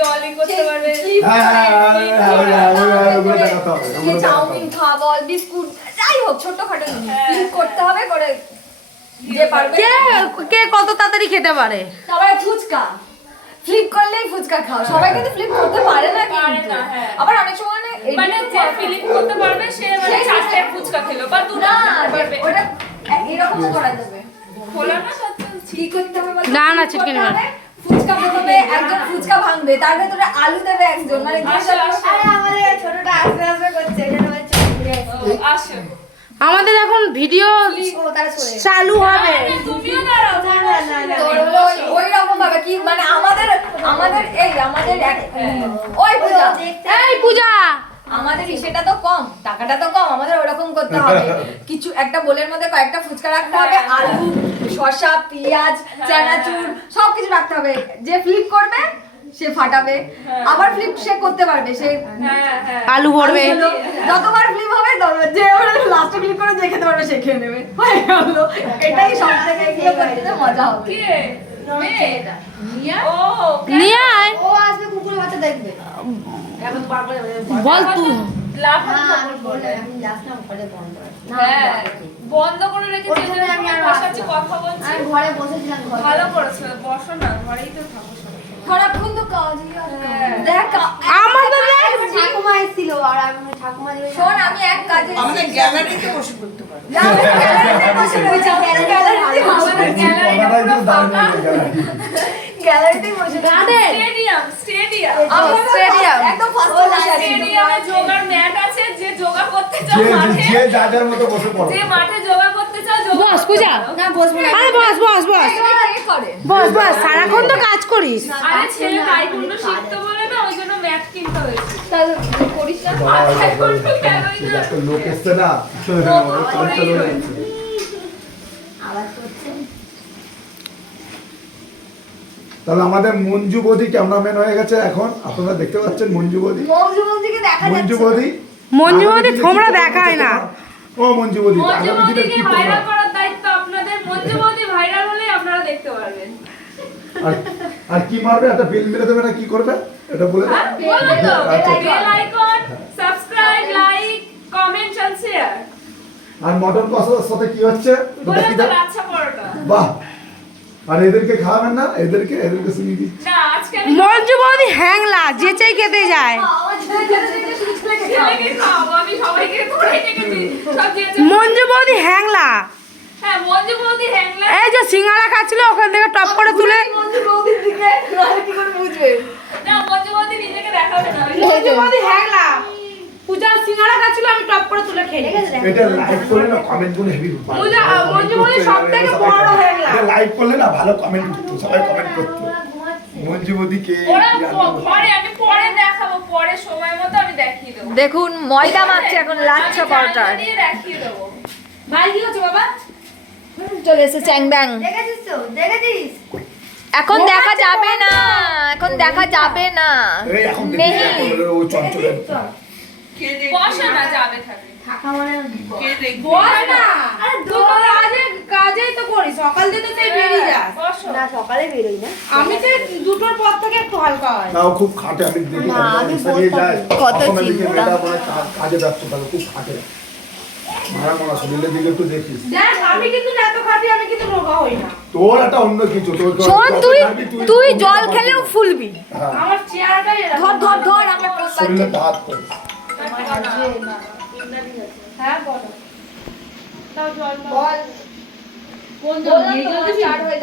জলই করতে পারবে হ্যাঁ, হ্যাঁ, হ্যাঁ, হ্যাঁ। চাউমিন খাওয়া বল বিস্কুট যাই হোক হ্যাঁ, করতে হবে করে কে কে কত তাড়াতাড়ি খেতে পারে তারপরে ফুচকা ফ্লিপ করলেই ফুচকা খাও সবাই কিন্তু ফ্লিপ করতে পারে না কিন্তু হ্যাঁ। আবার অনেক সময় না মানে যে ফিলিপ করতে পারবে সে মানে চারটে ফুচকা খেলো বা দুটো পারবে ওটা এরকমও করা যাবে খোলা না সত্যি কি করতে হবে? না, না, flip ফুচকা প্রথমে একজন ফুচকা ভাঙবে তার ভেতরে আলু দেবে একজন মানে। আরে আমাদের ছোটটা আস্তে আস্তে করছে আসো। আমাদের এখন ভিডিও। চালু হবে। ওই- ওই রকম ভাবে কি মানে আমাদের আমাদের এই আমাদের ওই পূজা। এই পূজা। আমাদের সেটা তো কম টাকাটা তো কম আমাদের ওরকম করতে হবে। কিছু একটা বোলের মধ্যে কয়েকটা ফুচকা রাখতে হবে আলু শসা পেঁয়াজ চানাচুর সবকিছু রাখতে হবে। যে ফ্লিপ করবে সে ফাটাবে। আবার ফ্লিপ সে করতে পারবে সে হ্যাঁ হ্যাঁ। আলু ভরবে। যতবার ফ্লিপ হবে যে লাস্টে ফ্লিপ করে যে খেতে পারবে সে খেয়ে নেবে। হয়ে গেল। এটাই সব থেকে এগুলো করতে মজা হবে। বল তুই। বন্ধ হ্যাঁ করে রেখেছি আমি আর বসাচ্ছি কথা বলছি। আমি ঘরে বসেছিলাম ঘরে। ভালো করেছ বসো না ঘরেই তো থাকো। সারাক্ষণ তো কাজই আর কাজ। হ্যাঁ। দেখ ঠাকুমা এসেছিল আর আমি ঠাকুমা যেগুলো শোন আমি এক কাজে আমাদের গ্যালারিতে বসে করতে পারো। গ্যালারিতে বসে গ্যালারিতে বসে। হয়ে। গ্যালারিতে বসে স্টেডিয়াম স্টেডিয়াম। স্টেডিয়াম। একদম ফার্স্ট স্টেডিয়ামে। যোগার ম্যাট আছে যে যে যে যা মতো বসে পড়ো। যে মাঠে যোগা করতে চাও বস পূজা। না বসবো না আরে বস বস বস। এগুলো কে করে। বস বস সারাক্ষণ তো কাজ করিস। আরে ছেলে তাইকুন্ডো শিখতে বলে না ওই জন্য ম্যাট কিনতে হয়েছে। তাহলে করিস না? লোক এসছে না আমাদের মঞ্জু বৌদি ক্যামেরাম্যান হয়ে গেছে এখন আপনারা দেখতে পাচ্ছেন মঞ্জু বৌদি। মঞ্জু দেখা মঞ্জু যাচ্ছে বৌদি মঞ্জু বৌদি আগামী তোমরা দেখায় না। ও মঞ্জু বৌদি মঞ্জু আগামী দিনে কি ভাইরাল করার দায়িত্ব আপনাদের। মঞ্জু বৌদি ভাইরাল হলে আপনারা দেখতে পারবেন। আর আর কি মারবে? একটা বিল মেরে দেবে না কি করবে? এটা বলে আচ্ছা। Bell icon subscribe like comment and share R mutton কষার সাথে কি হচ্ছে? লাচ্ছা পরোটা। বাহ। আর এদেরকে খাওয়াবেন না? এদেরকে এদেরকে শুনিয়ে দিচ্ছি না আজকে আমি মঞ্জু বৌদি হ্যাংলা যে চাই খেতে যায়। মঞ্জু বৌদি হ্যাংলা। হ্যাঁ এই যে সিঙ্গারা খাচ্ছিল ওখান থেকে টপ করে তুলে। পূজা সিঙ্গারা খাচ্ছিল আমি টপ করে তুলে খেয়ে এটা লাইভ করলে না কমেন্টগুলো হেভি পূজা, মঞ্জু বৌদি সবথেকে বড় এটা লাইভ করলে না ভালো কমেন্ট সবাই কমেন্ট করতো। মঞ্জু বৌদি কে ওরা। পরে আমি পরে সময় মতো আমি দেখিয়ে দেবো দেখুন ময়দা মাখছে এখন লাচ্ছা বাবা? চলে এসেছে চ্যাং ব্যাং। দেখেছিস এখন দেখা যাবে না এখন দেখা যাবে না। এই বসো না যাবে থাকে থাকা মানে কে দেখবে? বল না। আরে তুই কাজে কাজেই তো করিস সকাল থেকে তুই বেরিয়ে যাস। না সকালে বেরোই না। আমি তো দুটোর পর থেকে একটু হালকা হয়। তাও খুব খাটে আমি দেখি না, আমি কত চিন্তা। মেয়েটা বলে কা- কাজে ব্যস্ত থাকে খুব খাটে। মারা মারা শরীরের দিকে একটু দেখিস। দেখ আমি কিন্তু এত খাটি আমি কিন্তু রোগা হই না। তোর একটা অন্য কিছু তোর শোন তুই তুই জল খেলেও ফুলবি। হ্যাঁ, আমার চেহারাটাই ধর ধর ধর আমার শরীরে হাত করে হ্যাঁ বলো। বল।